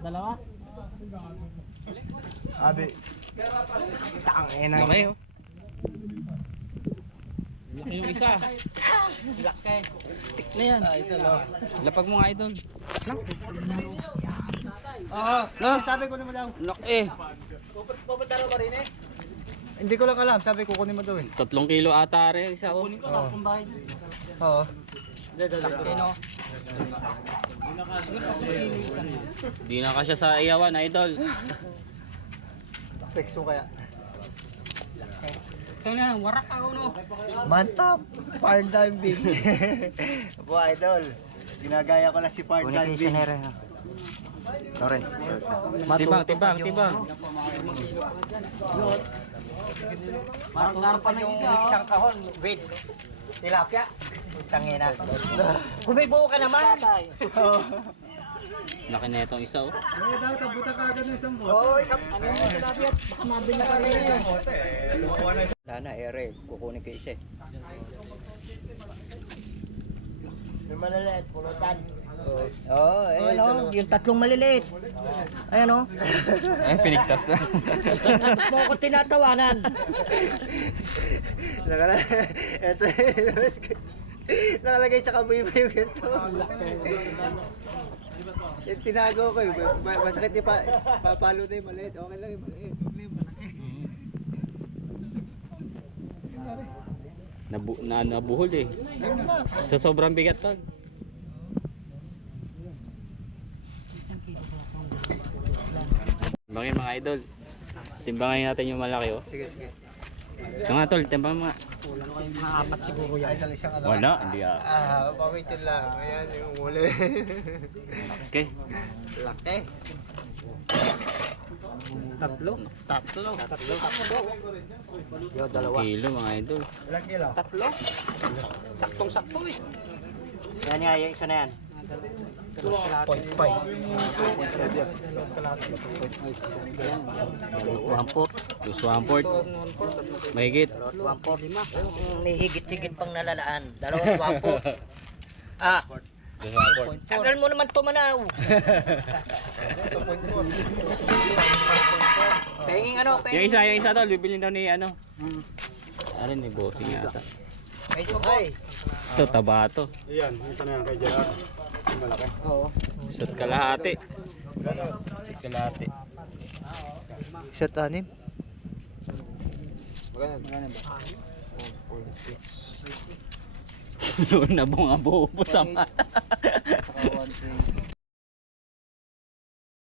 Dalawa? Abi. Tangina. Okay, oh. Laki yung isa. Laki. Tik na yan. Lapag mo nga idol. Oo. No? Sabi ko naman daw. Laki. Pupunta rin ba rin eh? Hindi ko lang alam. Sabi ko kunin mo daw eh. 3 kilo ata rin isa oh. Kunin ko lang kung bahay. Oo. Laki no. Di na kasya sa iyawan idol. Flex mo kaya. Ito na, warak ako no. Mantap. Park diving. Po idol. Ginagaya ko na si park diving. Sorry. Timbang. Parang pa na isa. Isang kahon. Wait. Tilapia. Tangina. Kumibo ka naman. Laki na itong isa oh. Oo, isang Ano yung sinabi at baka mabili ka rin eh. Sana ere, kukunin ko isa. May malaliit, pulutan. Oo, ayun o, yung tatlong maliliit. Ayan o. Ay, pinigtas na. Ba't mo ako tinatawanan? Ito nakalagay sa kabuy-buy yung ganito. Yung tinago ko eh. Masakit yung papalo na yung maliit. Okay lang yung maliit. Nabuhol eh. Sa sobrang bigat tag. Timbangin mga idol. Timbangin natin yung malaki oh. Sige. Ito nga tol, timbang mga. Kulang ko yung mga apat siguro yan. Idol isang ano. Wala, hindi ah. Pawitin lang. Ayan yung uli. Okay. Laki. Tatlo. Yo, 2 kilo mga idol. Laki lang. Tatlo. Saktong-sakto eh. Yan nga, yung isa na yan. 0.5. 1-4. Mahigit. 1-4. May higit-higit pang nalalaan. 2-1-4. Ah, 2-1-4. tagal mo naman tumanaw. Penging ano, Yung penging. isa tol, bibilin daw ni ano. Ano ni bossing yata. Medyo ay. Ito, taba to. Ayan, isa na yan kay Gerard. Malaki. Oo. Shot kalahati. Shot kalahati. Shot anim. Magana ba? Nabong abo sa mata.